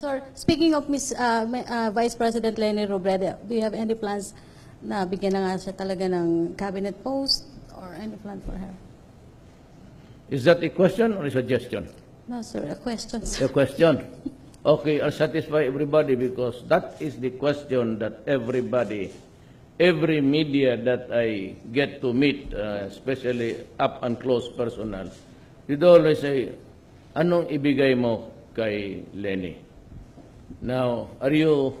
Sir, speaking of Vice President Leni Robredo, do you have any plans na bigyan na nga siya talaga ng cabinet post or any plan for her? Is that a question or a suggestion? No, sir, a question, A sir. question. Okay, I'll satisfy everybody because that is the question that everybody, every media that I get to meet, especially up and close personal, you'd always say, anong ibigay mo kay Leni? Now, are you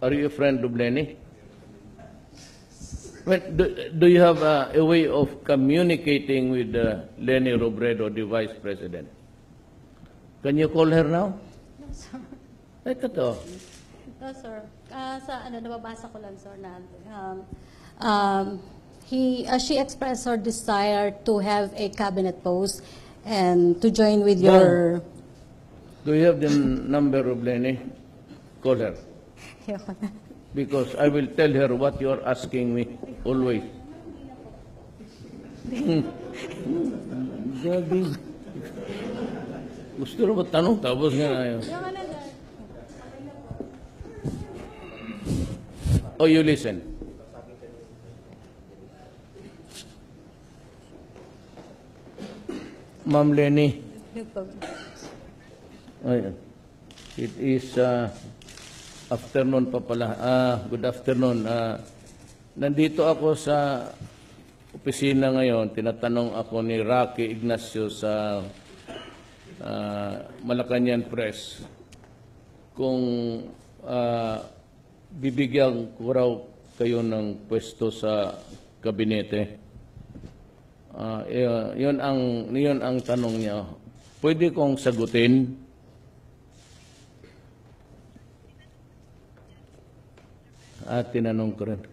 a friend of Leni? Well, do you have a way of communicating with Leni Robredo, the Vice President? Can you call her now? No, sir. Ay, totoo. No, sir. Nababasa ko lang, sir, na she expressed her desire to have a cabinet post and to join with your... Do you have the number of Leni? Call her. Because I will tell her what you are asking me always. Gabi. Gusto na ba tanong? Tapos nga na yun. Oh, you listen. Ma'am Leni. It is afternoon pa pala. Good afternoon. Nandito ako sa opisina ngayon. Tinatanong ako ni Rocky Ignacio sa Malacanang Press kung bibigyan ko raw kayo ng pwesto sa kabinete. Yun ang tanong niya. Pwede kong sagutin? At tinanong ko rin.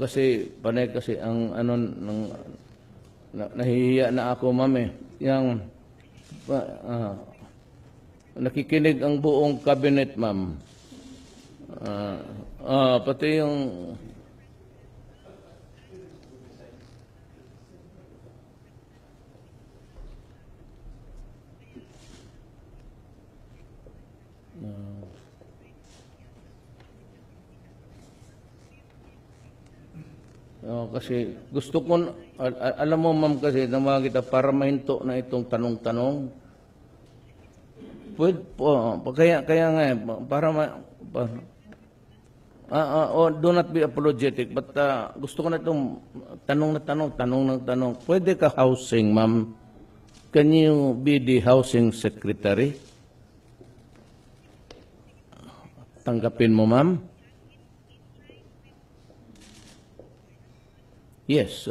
Kasi panay kasi ang ano nahihiya na ako, ma'am eh. Yang nakikinig ang buong cabinet, ma'am. Pati yung kasi gusto ko, alam mo ma'am kasi, naman kita para mahinto na itong tanong-tanong. Pwede po, kaya nga do not be apologetic, but gusto ko na itong tanong. Pwede ka housing, ma'am? Can you be the housing secretary? Tanggapin mo, ma'am? Yes.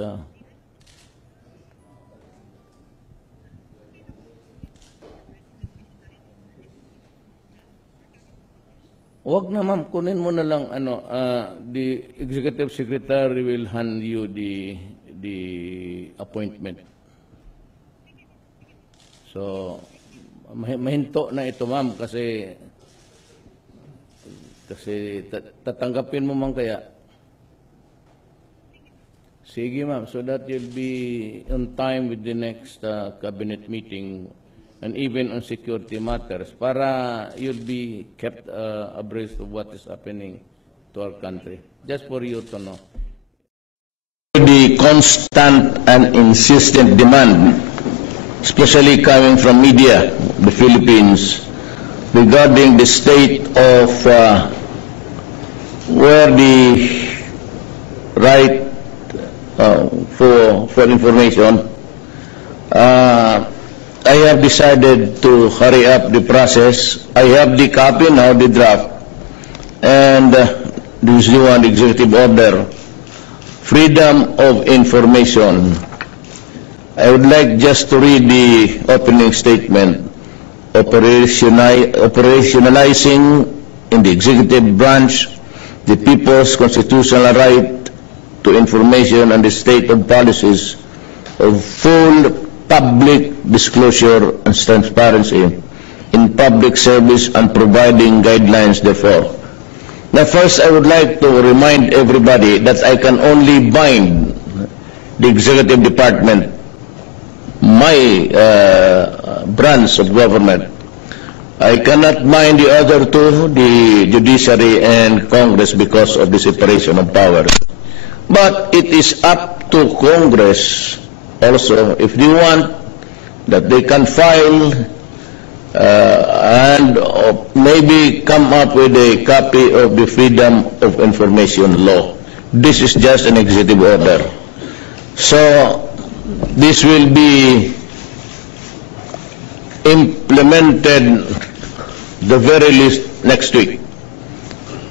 Wag na, ma'am, kunin mo na lang the executive secretary will hand you the appointment. So mahinto na ito, ma'am, kasi tatanggapin mo man kaya. Sige, ma'am, so that you'll be on time with the next cabinet meeting and even on security matters para you'll be kept abreast of what is happening to our country. Just for you to know. The constant and insistent demand, especially coming from media, the Philippines, regarding the state of where the right for information, I have decided to hurry up the process. I have the copy now, the draft, and this new one, executive order, freedom of information. I would like just to read the opening statement. Operationalizing in the executive branch the people's constitutional right to information and the state of policies of full public disclosure and transparency in public service and providing guidelines therefore. Now, first, I would like to remind everybody that I can only bind the executive department, my branch of government. I cannot bind the other two, the judiciary and Congress, because of the separation of powers. But it is up to Congress also, if they want, that they can file and maybe come up with a copy of the Freedom of Information Law. This is just an executive order. So this will be implemented the very least next week.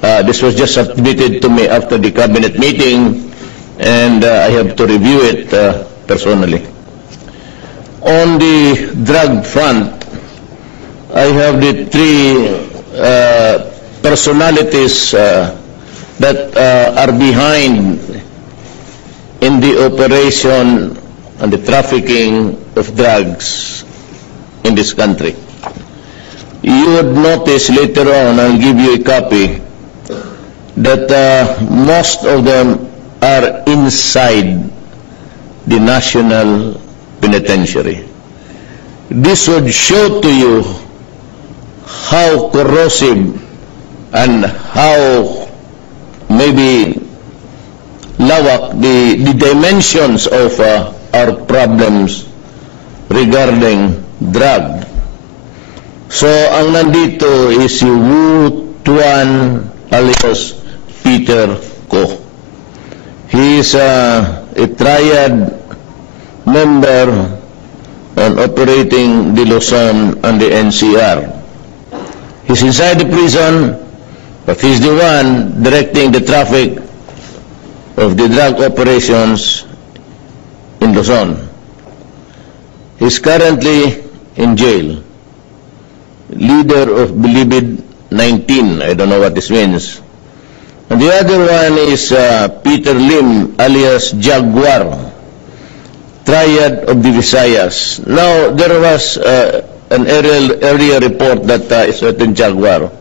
This was just submitted to me after the cabinet meeting, and I have to review it personally. On the drug front, I have the three personalities that are behind in the operation and the trafficking of drugs in this country. You would notice later on, I'll give you a copy, that most of them are inside the National Penitentiary. This would show to you how corrosive and how maybe lawak the dimensions of our problems regarding drug. So, ang nandito is si Wu Tuan alias Peter Ko. He is a triad member and operating the Luzon and the NCR. He's inside the prison, but he's the one directing the traffic of the drug operations in Luzon. He's currently in jail. Leader of Bilibid 19, I don't know what this means. And the other one is Peter Lim alias Jaguar, triad of the Visayas. Now, there was an earlier report that a certain Jaguar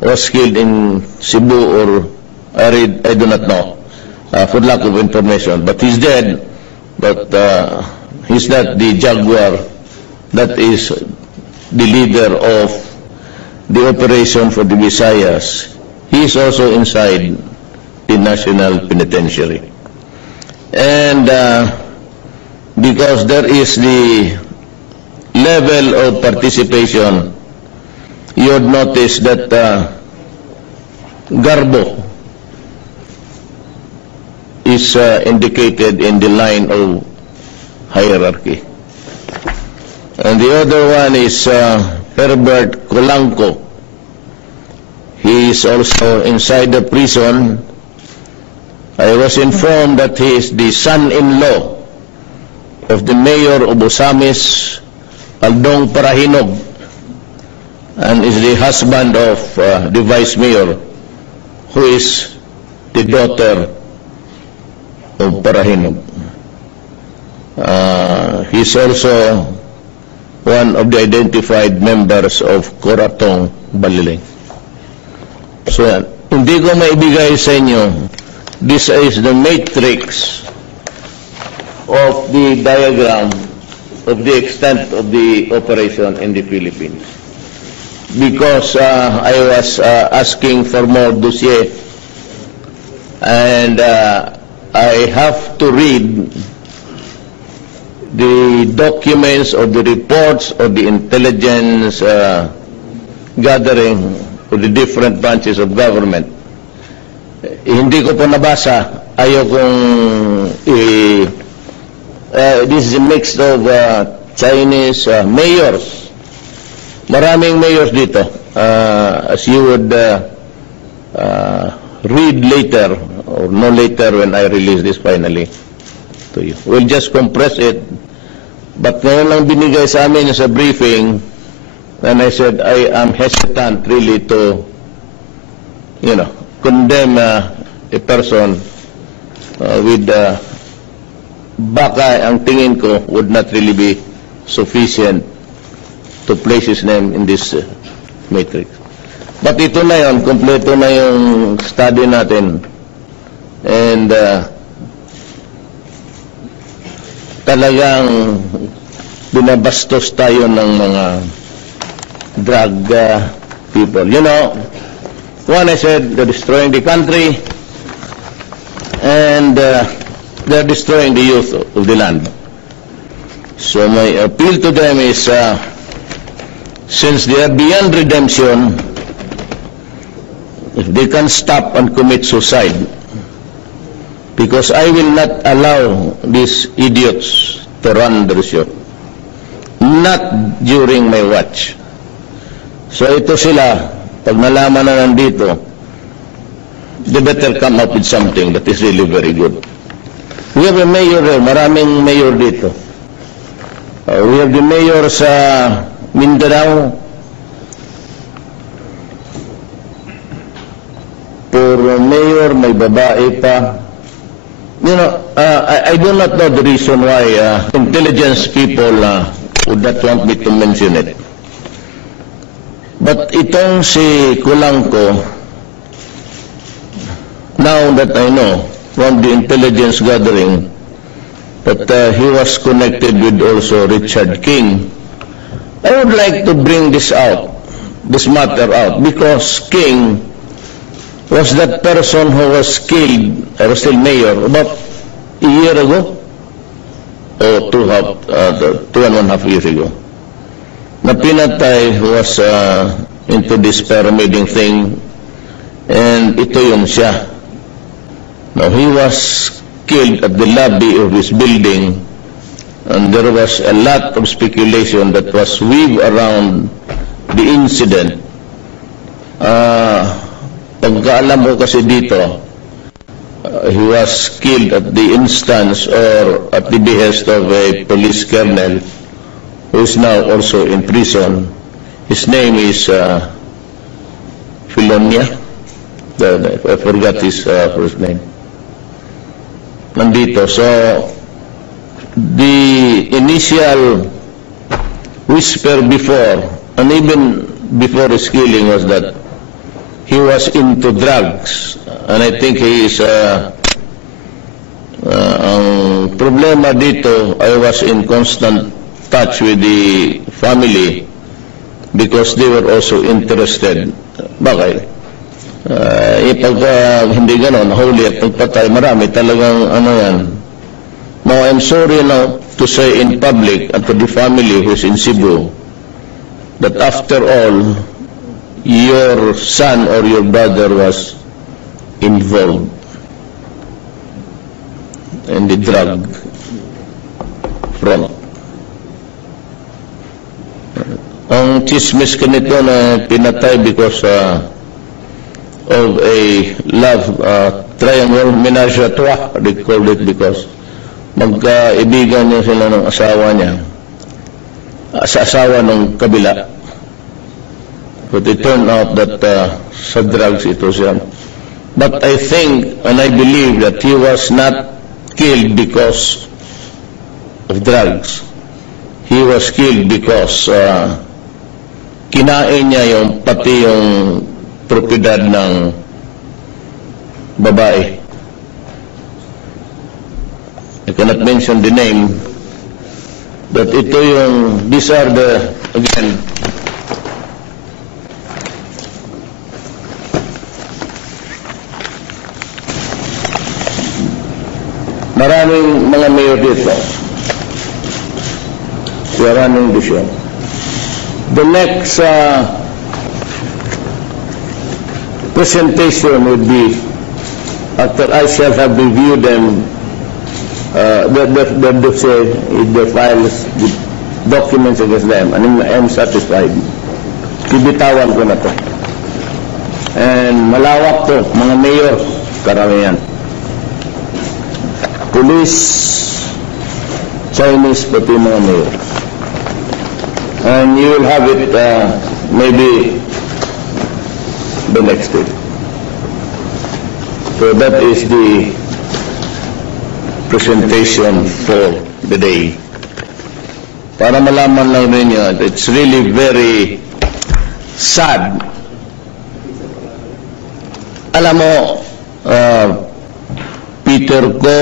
was killed in Cebu, or I do not know, for lack of information. But he's dead, but he's not the Jaguar that is the leader of the operation for the Visayas. He is also inside the National Penitentiary. And because there is the level of participation, you would notice that Garbo is indicated in the line of hierarchy. And the other one is Herbert Colanco. He is also inside the prison. I was informed that he is the son-in-law of the mayor of Osamis, Aldong Parahinog, and is the husband of the vice mayor, who is the daughter of Parahinog. He is also one of the identified members of Coratong Baliling. So, hindi ko maibigay sa inyo, this is the matrix of the diagram of the extent of the operation in the Philippines. Because I was asking for more dossier, and I have to read the documents or the reports or the intelligence gathering of the different branches of government. Hindi ko po nabasa. Ayaw kong this is a mix of Chinese mayors. Maraming mayors dito. As you would read later, or no later when I release this finally to you. We'll just compress it. But ngayon lang binigay sa amin sa briefing, and I said I am hesitant really to, condemn a person with baka ang tingin ko would not really be sufficient to place his name in this matrix. But ito na yun, kompleto na yung study natin. And talagang binabastos tayo ng mga drug people. You know, one I said, they're destroying the country and they're destroying the youth of the land. So my appeal to them is, since they are beyond redemption, if they can stop and commit suicide, because I will not allow these idiots to run the show. Not during my watch. So ito sila, pag nalaman na nandito, they better come up with something that is really very good. We have a mayor there, maraming mayor dito. We have the mayor sa Mindanao, puro mayor, may babae pa. You know, I do not know the reason why intelligence people would not want me to mention it. But itong si Kulangko, now that I know from the intelligence gathering that he was connected with also Richard King, I would like to bring this matter out, because King was that person who was killed, I was still mayor, about a year ago, or 2.5 years ago, na pinatay, who was into this pyramiding thing, and ito yun siya. Now, he was killed at the lobby of his building, and there was a lot of speculation that was weaved around the incident. Pagkaalam ko kasi dito, he was killed at the instance or at the behest of a police colonel who is now also in prison. His name is Filonia. I forgot his first name. Nandito. So, the initial whisper before, and even before his killing, was that he was into drugs. And I think he is, ang problema dito, I was in constant touch with the family because they were also interested. Bakit? Hindi ganon, huli at pagpatay, marami talagang ano yan. Now, I'm sorry now to say in public and to the family who is in Cebu that after all, your son or your brother was involved in the drug front. Ang chismis ka nito na pinatay because of a love triangle, menage a trois, they called it, because magkaibigan niya sila ng asawa niya, sa asawa ng kabila. But it turned out that sa drugs ito siya. But I think and I believe that he was not killed because of drugs. He was killed because kinain niya yung pati yung propiedad ng babae. I cannot mention the name, but ito yung, these are the, again, maraming mga mayor dito. We are running the show. The next presentation would be after I shall have reviewed them, the files, the documents against them, and I'm satisfied. Bibitawan ko na to. And malawak to, mga mayor, karamihan. Police, Chinese, pati mga mayor. And you will have it maybe the next week. So that is the presentation for the day. Para malaman lang ninyo, it's really very sad alam mo, Peter Ko,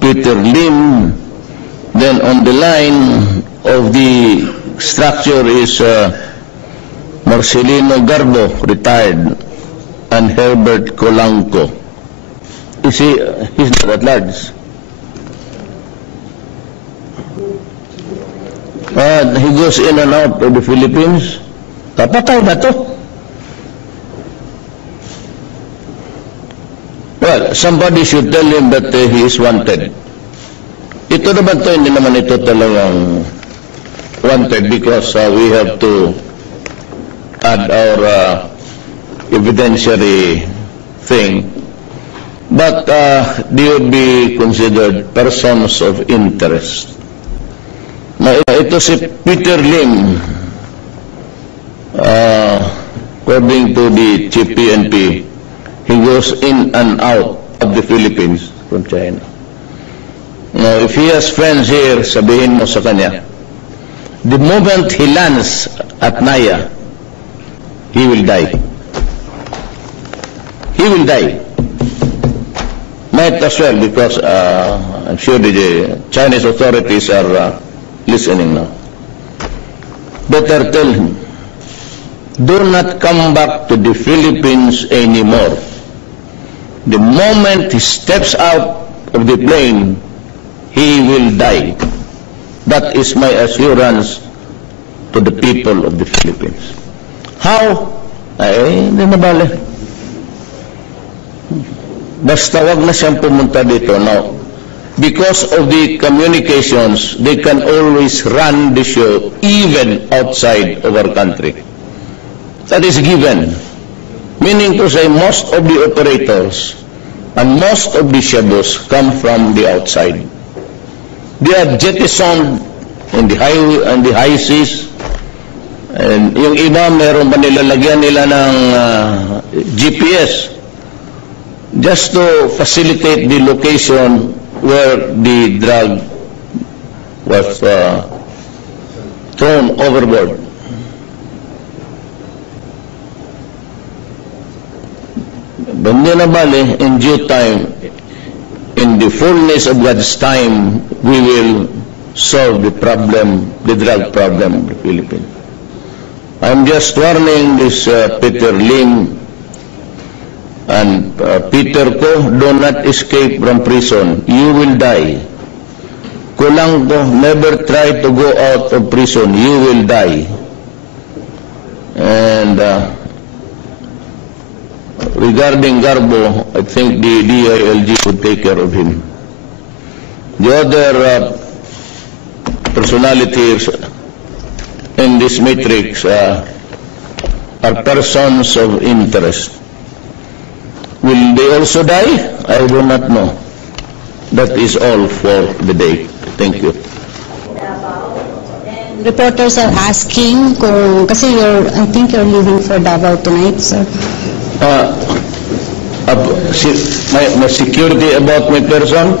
Peter Lim, then on the line of the structure is Marcelino Garbo, retired, and Herbert Colanco. You see, he's not at large. He goes in and out of the Philippines. Kapatay na to. Well, somebody should tell him that he is wanted. Ito naman to, hindi naman ito talagang wanted because we have to add our evidentiary thing. But they would be considered persons of interest. Now, ito si Peter Lim, according to the Chief PNP, he goes in and out of the Philippines from China. Now, if he has friends here, sabihin mo sa kanya, the moment he lands at Naya, he will die. He will die. Might as well, because I'm sure the Chinese authorities are listening now. Better tell him, do not come back to the Philippines anymore. The moment he steps out of the plane, he will die. That is my assurance to the people of the Philippines. How? Ay, hindi na bale. Basta wag na siyang pumunta dito. Now, because of the communications, they can always run the show even outside of our country. That is given. Meaning to say, most of the operators and most of the shadows come from the outside. They are jettisoned in the high seas. And yung iba, meron pa nilalagyan nila ng GPS just to facilitate the location where the drug was thrown overboard. Hindi na bale, in due time, in the fullness of God's time, we will solve the problem, the drug problem of the Philippines. I'm just warning this Peter Lim and Peter Ko, do not escape from prison. You will die. Colanco, never try to go out of prison. You will die. And regarding Garbo, I think the DILG would take care of him. The other personalities in this matrix are persons of interest. Will they also die? I do not know. That is all for the day. Thank you. Reporters are asking kung, kasi I think you're leaving for Davao tonight, sir. My security about my person?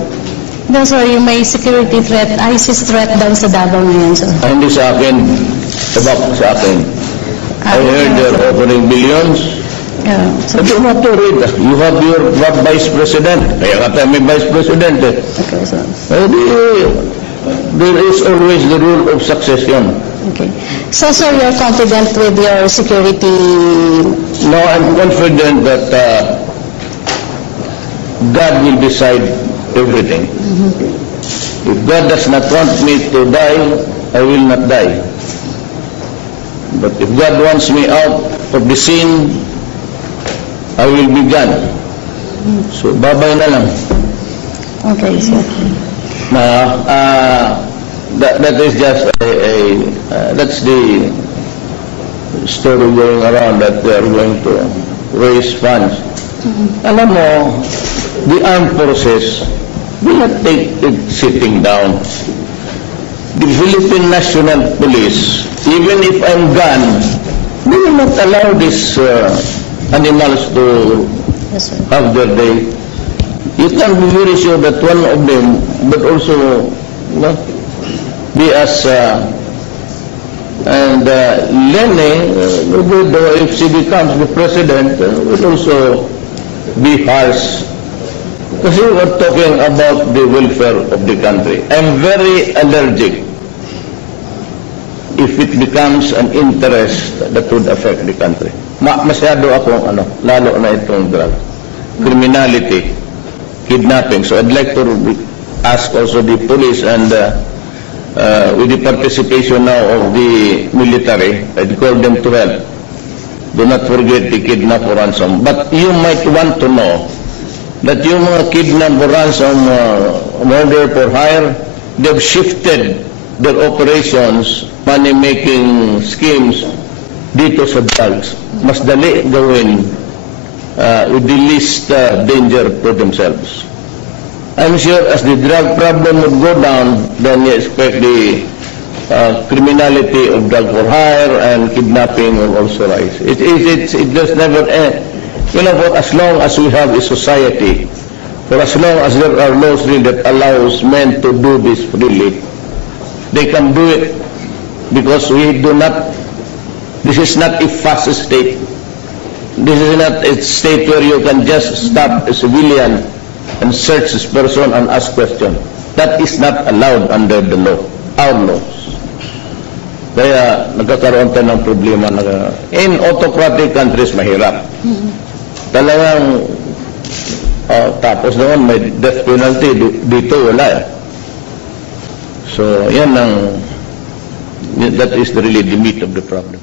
No, sir, yung may security threat, ISIS threat daw sa Davao ngayon, sir. Hindi sa akin. About sa akin. I heard they're offering billions. Yeah, so, I do not to read. You have your vice president. Kaya ka tayo may vice president eh. okay, sir. There is always the rule of succession. Okay. So, sir, you're confident with your security? No, I'm confident that God will decide everything. If God does not want me to die, I will not die. But if God wants me out of the scene, I will be gone. So, babay na lang. Okay, sir. That is just that's the story going around that they are going to raise funds. Alam mo, the armed forces will not take it sitting down. The Philippine National Police, even if I'm gone, they will not allow these animals to Yes, sir. have their day. You can be very sure that one of them, but also be as And Lenny, if she becomes the president, will also be harsh. Kasi we're talking about the welfare of the country. I'm very allergic if it becomes an interest that would affect the country. Masyado akong lalo na itong drug, criminality, kidnapping. So I'd like to ask also the police and with the participation now of the military, I'd call them to help. Do not forget the kidnap or ransom. But you might want to know that yung mga kidnap or ransom, murder for hire, they've shifted their operations, money-making schemes dito sa drugs. Mas dali gawin with the least danger to themselves. I'm sure as the drug problem would go down, then you expect the criminality of drug for hire and kidnapping will also rise. It just never end. You know what, as long as we have a society, for as long as there are laws really that allows men to do this freely, they can do it because we do not, this is not a fast state. This is not a state where you can just stop a civilian and search this person and ask questions. That is not allowed under the law, our laws. Kaya nagkakaroon tayo ng problema. In autocratic countries, mahirap. Talagang, tapos naman may death penalty, dito wala. So, yan ang, that is really the meat of the problem.